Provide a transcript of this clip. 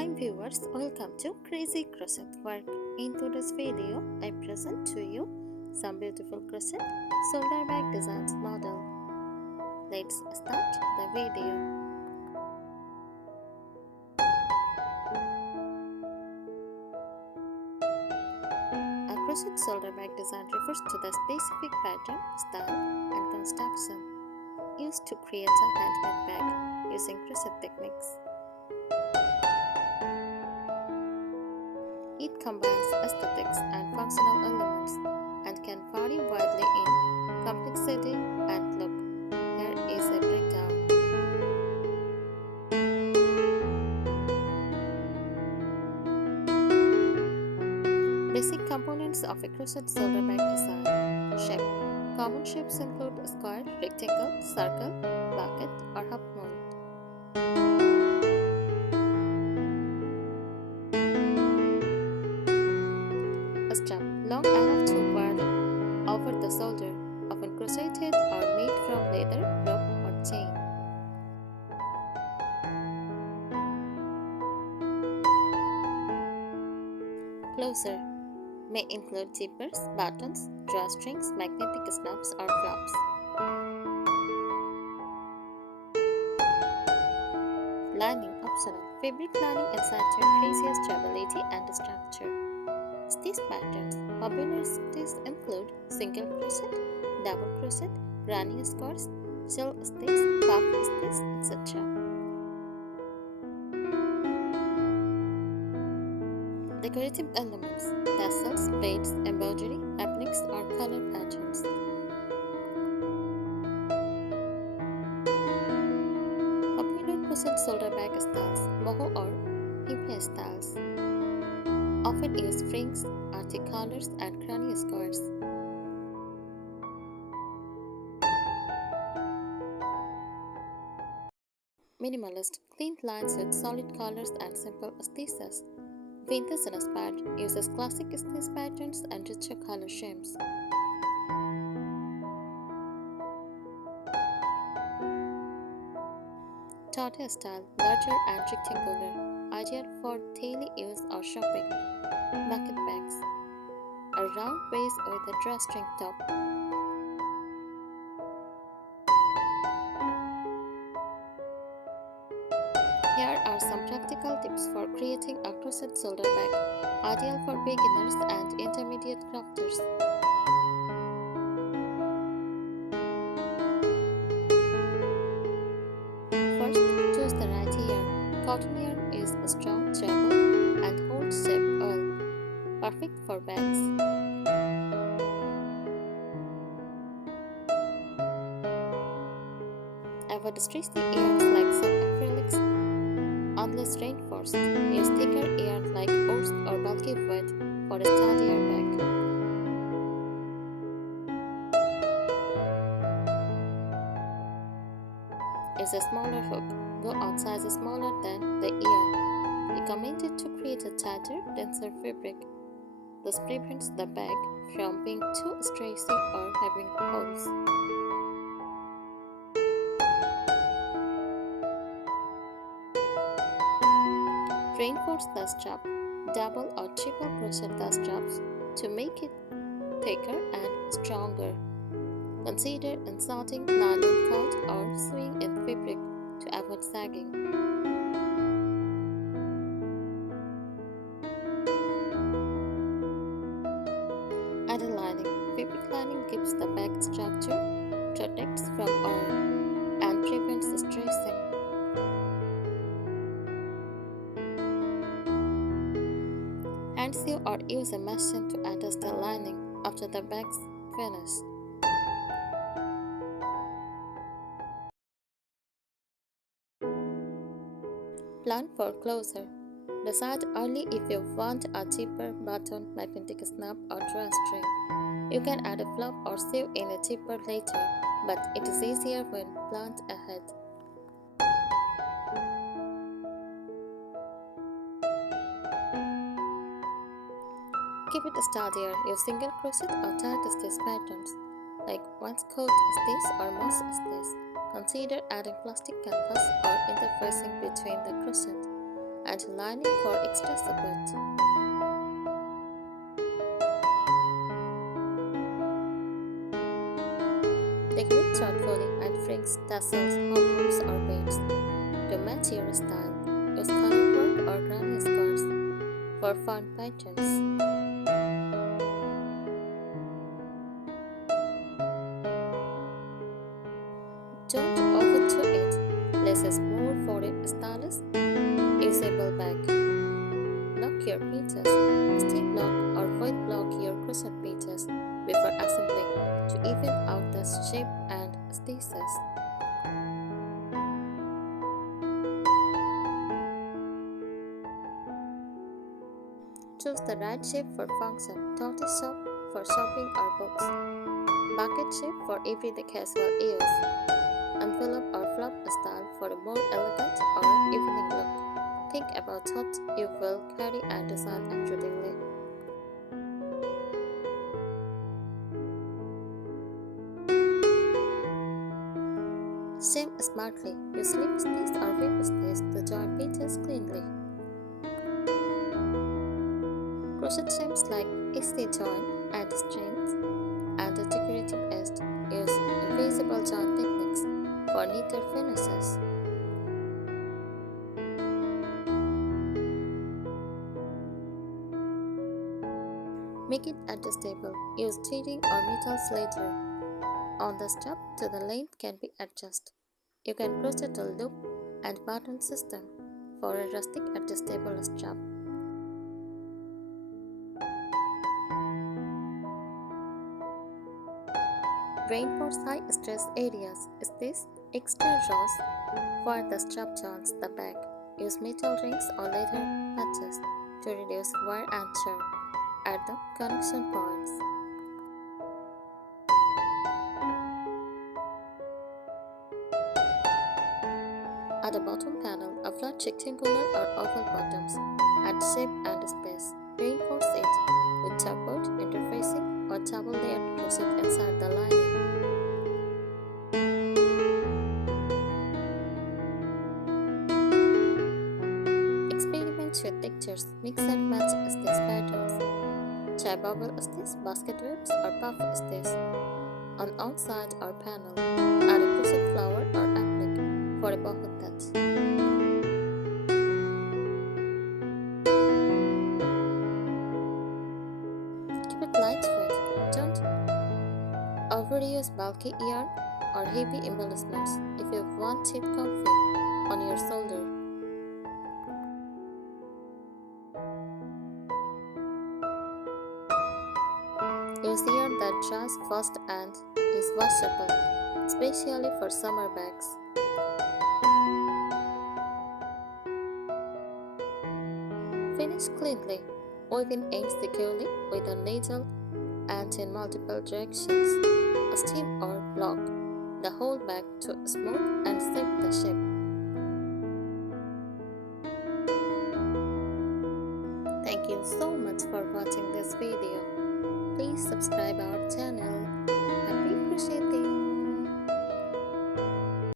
Hi viewers, welcome to Crazy Crochet Work. In today's video, I present to you some beautiful crochet shoulder bag designs model. Let's start the video. A crochet shoulder bag design refers to the specific pattern, style, and construction used to create a handmade bag using crochet techniques. It combines aesthetics and functional elements and can vary widely in complexity and look. Here is a breakdown. Basic components of a crochet shoulder bag design. Shape. Common shapes include square, rectangle, circle, bucket, or half moon. Strap. Long enough to wear over the shoulder, often crocheted or made from leather, rope, or chain. Closer. May include zippers, buttons, drawstrings, magnetic snaps, or flaps. Lining optional. Fabric lining ensures increases stability and structure. Stitch patterns. Popular stitches include single crochet, double crochet, granny scores, shell stitch, puff stitch, etc. Decorative elements. Tassels, beads, embroidery, appliques, or color patterns. Popular crochet shoulder bag styles, boho or hippie styles. Often use frings, arctic collars, and granny scores. Minimalist, clean lines with solid colors and simple stitches. Vintage inspired, uses classic stitch patterns and richer color schemes. Tortoise style, larger and rectangular, ideal for daily use or shopping. Bucket bags. A round base with a drawstring top. Here are some practical tips for creating a crochet shoulder bag, ideal for beginners and intermediate crafters. First, choose the right yarn. Cotton yarn is strong, durable, and holds shape well. Perfect for bags. Avoid stretchy yarns like some acrylics unless reinforced. Use thicker yarn like oats or bulky wood for a sturdier bag. Use a smaller hook. Go on sizes smaller than the yarn. Recommended to create a tighter, denser fabric. This prevents the bag from being too stretchy or having holes. Reinforce the strap. Double or triple crochet the straps to make it thicker and stronger. Consider inserting nylon cord or sewing in fabric to avoid sagging. Add a lining. Fabric lining gives the bag structure, protects from oil, and prevents stretching. Hand sew or use a machine to adjust the lining after the bag's finished. Plan for closer. Decide early if you want a cheaper button, magnetic snap, or drawstring. You can add a flap or sew in a cheaper later, but it is easier when planned ahead. Keep it sturdier. Use single crochet or tight stitch patterns like wainscot stitch or moss stitch. Consider adding plastic canvas or interfacing between the crochet and lining for extra support. Decorate thoughtfully and fringe, tassels, pom-poms or beads to match your style. Use color work or granny squares for fun patterns. Don't overdo it. Less is more for a stylish, usable bag. Block your pieces. Stick block or void block your crochet pieces before assembling to even out the shape and stitches. Choose the right shape for function. Tortoise shop for shopping or books. Bucket shape for everyday casual use. Envelope or flop style for a more elegant or evening look. Think about what you will carry and design accordingly. Seam smartly. Use slip stitch or whip stitch to join pieces cleanly. Crochet seams like easy join and strings and the decorative edge. Use invisible join techniques for neater finishes. Make it adjustable. Use threading or metal slider on the strap so the length can be adjusted. You can crochet a loop and button system for a rustic adjustable strap. Reinforce high stress areas. Stitch extra rows for the strap joins the back. Use metal rings or leather patches to reduce wear and tear at the connection points. At the bottom panel, a flat rectangular or oval bottoms add shape and space. Reinforce it with chapboard interfacing or double layered crochet inside the lining. Experiment with textures, mix and match stitch patterns. Try bubble stitch, basket whips, or puff stitch on outside or panel. Add a crochet flower or applique for a boho touch. Keep it lightweight. Don't overuse bulky yarn or heavy embellishments if you want it comfy on your shoulder. Use yarn that dries fast and is washable, especially for summer bags. Finish cleanly. Weaving ends securely with a needle and in multiple directions. A steam or block the whole bag to smooth and shape the shape. Thank you so much for watching this video. Please subscribe our channel. Happy crocheting!